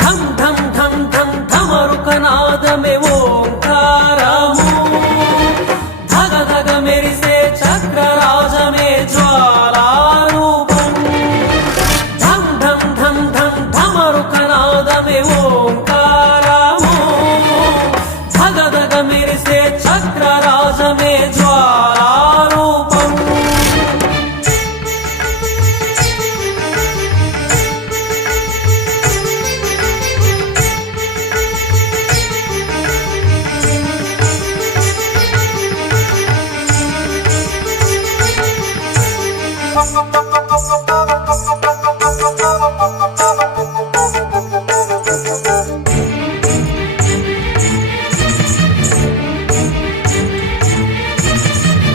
ధమ్ ధమ్ ధమ్ ధమ్ ధమరుకనాదమే ఓంకారము ధగ ధగ మెరిసే చక్రరాజమే జ్వాలారూపం ధమ్ ధమ్ ధమ్ ధమ్ ధమరుకనాదమే ఓంకారము ధగ ధగ మెరిసే చక్రరాజమే జ్వాలారూపం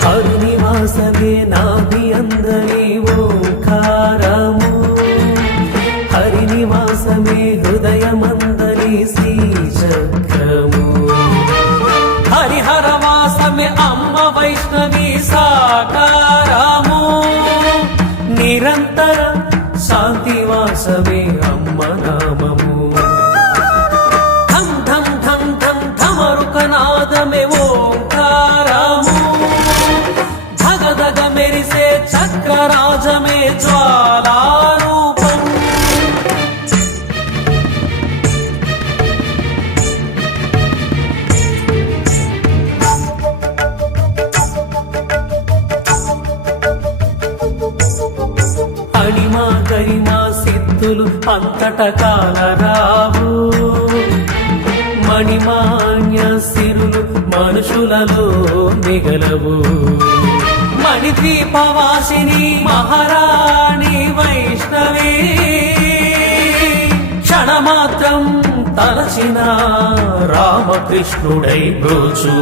హరినివాసమే నాభి అందని ఓంకారము హరినివాసమే హృదయమందని శ్రీచక్రము హరిహరవాసమే అమ్మ వైష్ణవి సాకారము నిరంతర శాంతివాసమే అమ్మ నామము ధమ్ ధమ్ ధమ్ ధమ్ ధమరుకనాదమే ఓంకారము ధగ ధగ మెరిసే చక్రరాజమే జ్వాలారూపం అణిమా గరిమా సిద్ధులు అంతట కాలరావు మణిమాన్య సిరులు మనుషులలో మిగలవు మణిద్వీపవాసిని మహారాణి వైష్ణవి క్షణమాత్రం తలచిన రామకృష్ణుడై బ్రోచు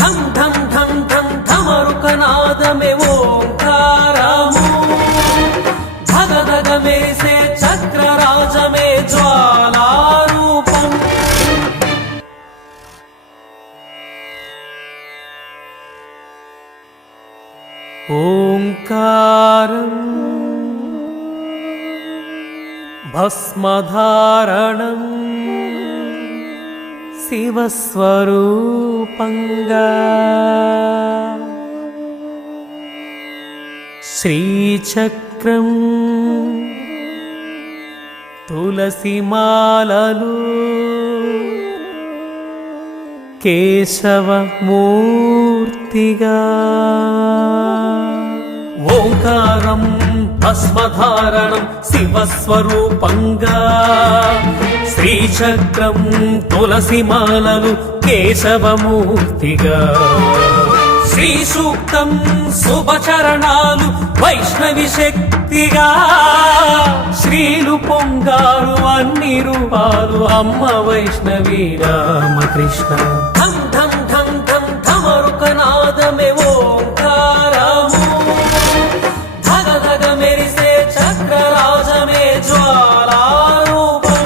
ధమ్ ధమ్ ధమ్ ధమ్ ధమరుకనాదమే ఓంకారము ధగ ధగ మెరిసే చక్రరాజమే జ్వాలారూపం ఓంకారం భస్మధారణం శివస్వరూపంగా శ్రీచక్రం తులసిమాలలు కేశవమూర్తిగా ఓంకారం భస్మధారణం శివస్వరూపంగా శ్రీచక్రం తులసిమాలలు కేశవమూర్తిగా శ్రీ సూక్తం శుభచరణాలు వైష్ణవి శక్తిగా శ్రీలు పొంగారు అన్ని రూపాలు అమ్మ వైష్ణవి రామకృష్ణ ధమ్ ధమ్ ధమ్ ధమ్ ధమరుకనాదమే ఓంకారము ధగ ధగ మెరిసే చక్రరాజమే జ్వాలారూపం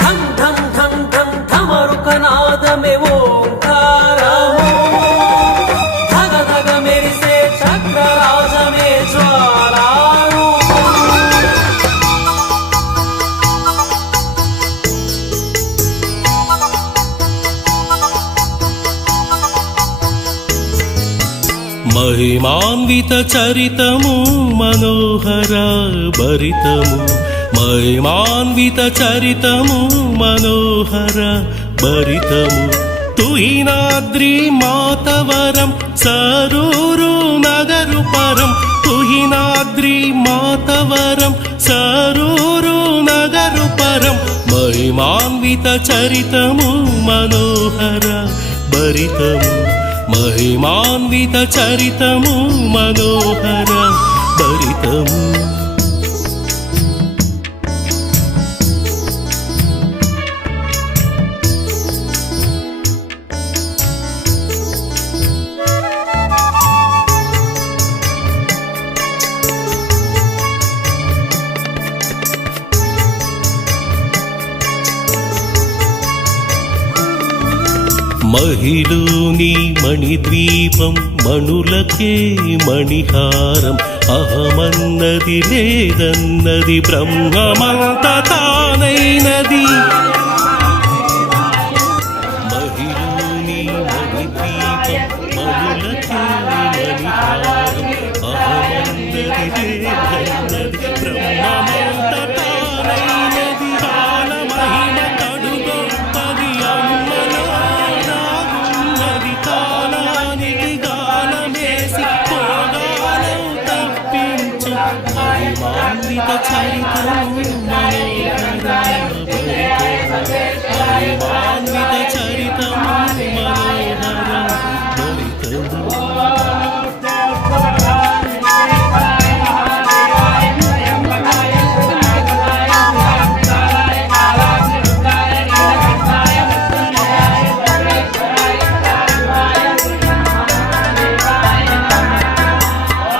ధమ్ ధమ్ ధమ్ ధమ్ ధమరుకనాదమే ఓంకారము ధగ ధగ మెరిసే చక్రరాజమే జ్వాలారూపం మహిమాన్విత చరితము మనోహర భరితము మహిమాన్విత చరితము మనోహర భరితము తుహినాద్రి మాతవరం సరూరు నగరు పరం తుహినాద్రి మాతవరం సరూరు నగరు పరం మహిమాన్విత చరితము మనోహర భరితము మహిమాన్విత చరితము మనోహర భరితము మహిళూని మణిద్వీపం మణులకే మణిహారం అహమన్నది లేదన్నది బ్రహ్మమంత తానైనది మహిళూని మణిద్వీపం మణులకే మణిహారం అహమన్నది లేదన్నది బ్రహ్మమంత తానైనది కాల మహిమ కడుగొప్పది అమ్మలో నాగున్నది కాలానికి గాలమేసి పోగాలం తప్పించు మహిమాన్విత చరితము మహిమాన్విత చరితము మనోహర భరితము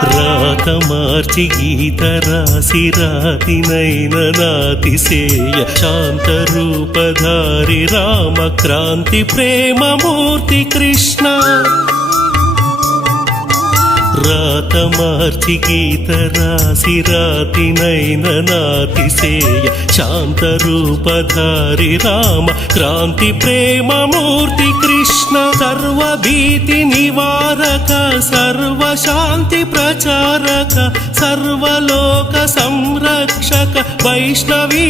రాత మార్చి గీత రాసి రాతినైన నాతిశేయ శాంత రూపధారి రామక్రాంతి ప్రేమమూర్తి కృష్ణ రాత మార్చి గీత రాసి రాతినైన నాతిశేయ శాంత రూపధారి రామ క్రాంతి ప్రేమమూర్తి కృష్ణ సర్వభీతి నివారక సర్వశాంతి ప్రచారక సర్వలోక సంరక్షక వైష్ణవీ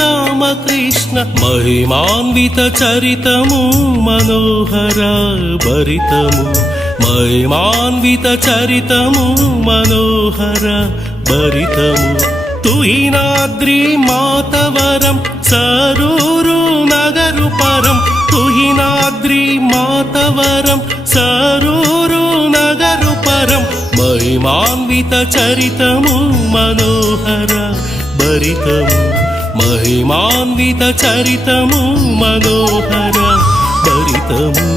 రామకృష్ణ మహిమాన్విత చరితము మనోహర భరితము మహిమాన్విత చరితము మనోహర భరితము తుహినాద్రి మాతవరం సరూరు నగరు పరం తుహినాద్రి మాతవరం సరూరు నగరు పరం మహిమాన్విత చరితము మనోహర భరితము మహిమాన్విత చరితము మనోహర భరితము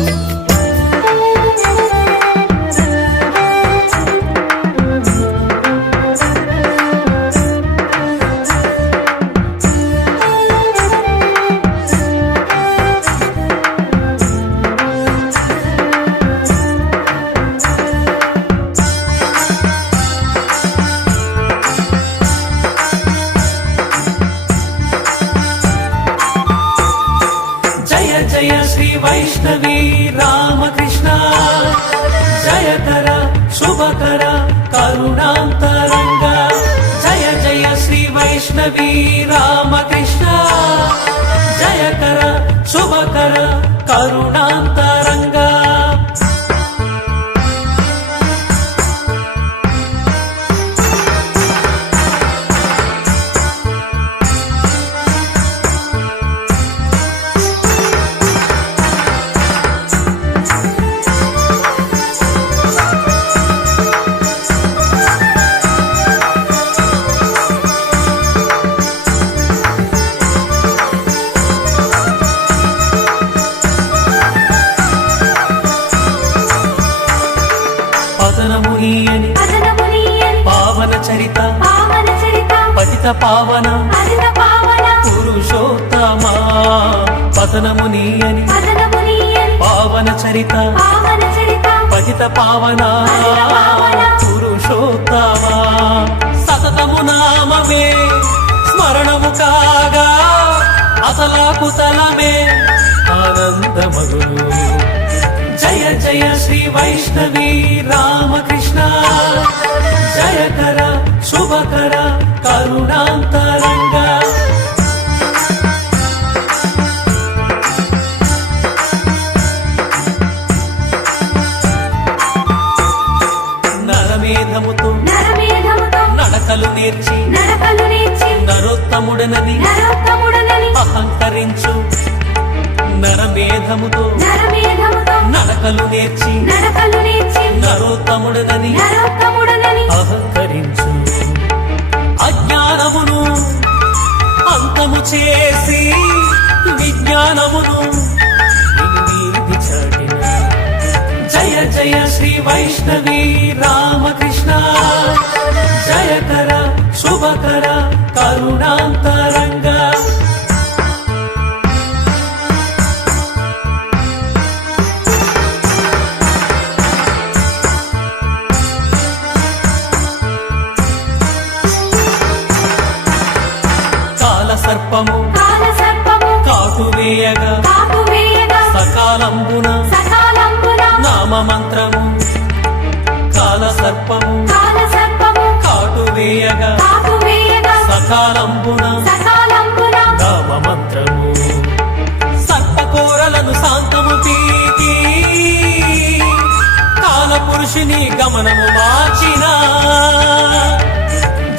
జయ శ్రీ వైష్ణవీ రామకృష్ణ జయకర శుభకర కరుణాంతరంగ జయ జయ శ్రీ వైష్ణవీ రామకృష్ణ జయకర శుభకర కరుణాంతరంగ పావన చరిత పతిత పావన పురుషోత్తమా పతనమునీయని పావన చరిత పతిత పావన పురుషోత్తమా సతతము నామమే స్మరణము కాగా అతలాకుతలమే ఆనందమగును జయ జయ శ్రీ వైష్ణవీ రామకృష్ణ జయకర శుభకర కరుణాంతరంగ నరమేధముతో నడకలు నేర్చి నరోత్తముడనని అహంకరించు నరమేధముతో నడకలు నేర్చి నరోత్తముడనని అహంకరించు అజ్ఞానమును అంతము చేసి విజ్ఞానమును వీధి చాటిన జయ జయ శ్రీ వైష్ణవీ రామకృష్ణ జయకర శుభకర కరుణాంతరంగ సర్పము కాలసర్పము కాటు వేయగా కాటువేయగా సకాలంబున సకాలంబున రామ మంత్రము సర్పకోరలను శాంతము పీకి కాల పురుషుని గమనము మార్చిన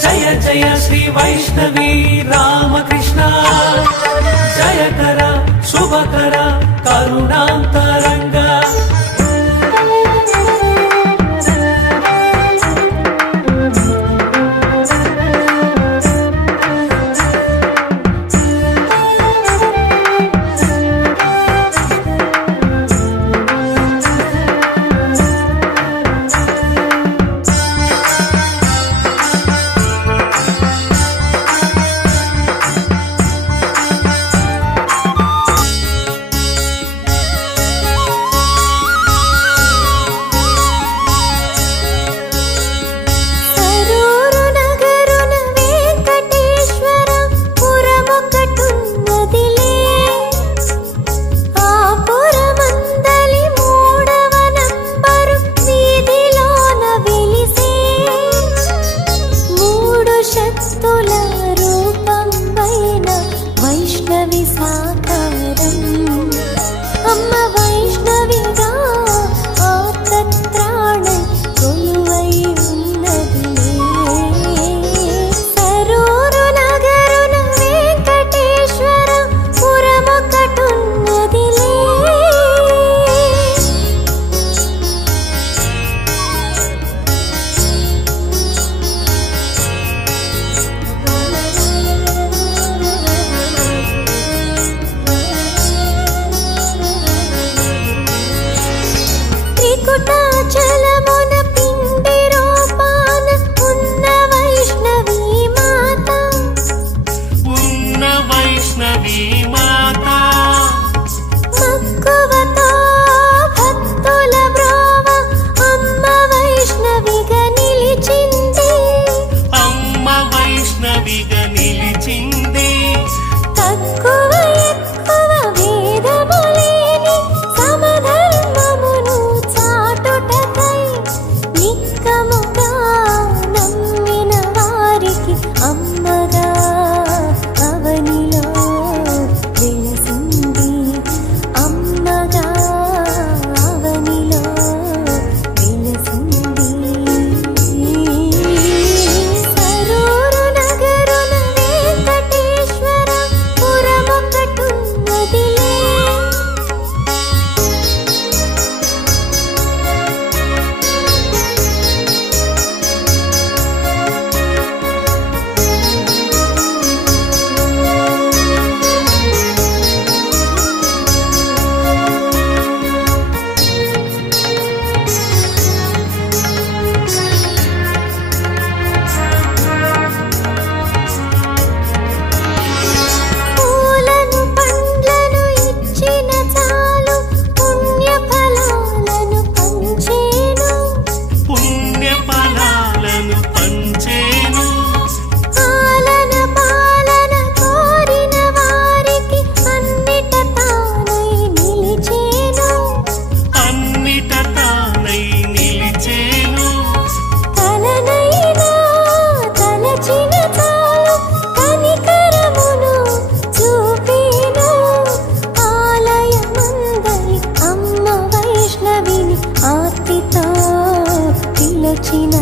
జయ జయ శ్రీ వైష్ణవి రామకృష్ణ జయకర శుభకర కరుణాంతరంగ సరూరు నగరున వెంకటేశ్వర పురమొకటున్నదిలే ఆ పురమందలి మూడవ నంబరు వీధిలోన వెలిసే మూడు శక్తుల రూపంబైన వైష్ణవి సాకారం అమ్మ వైష్ణవిగా ఆర్తత్రాణై కొలువై ఉన్నదిలే సరూరు నగరున వెంకటేశ్వర పురమొకటున్నదిలే త్రికుటాచలమున పిండి రూపాన ఉన్న వైష్ణవీ మాత ఉన్న వైష్ణవీ మాత మక్కువతో భక్తుల బ్రోవ అమ్మ వైష్ణవిగా నిలిచింది అమ్మ వైష్ణవిగా నిలిచింది తక్కువ ఎక్కువ భేదములేని సమధర్మమును చాటుటకై నిక్కముగా నమ్మిన వారికి అమ్మగా అవనిలో వెలసింది అమ్మగా అవనిలో వెలసింది సరూరు నగరున వెంకటేశ్వర పురమొకటున్నదిలే పూలను పండ్లను ఇచ్చిన చాలు పుణ్య ఫలాలను పంచేను పుణ్య ఫలాలను పంచేను ఆలన పాలన కోరిన వారికి అన్నిట తానై నిలిచేను అన్నిట తానై నిలిచేను తననైనా తలచిన చాలు కనికరమును చూపేను ఆలయమందలి అమ్మ వైష్ణవిని ఆర్తితో పిలచిన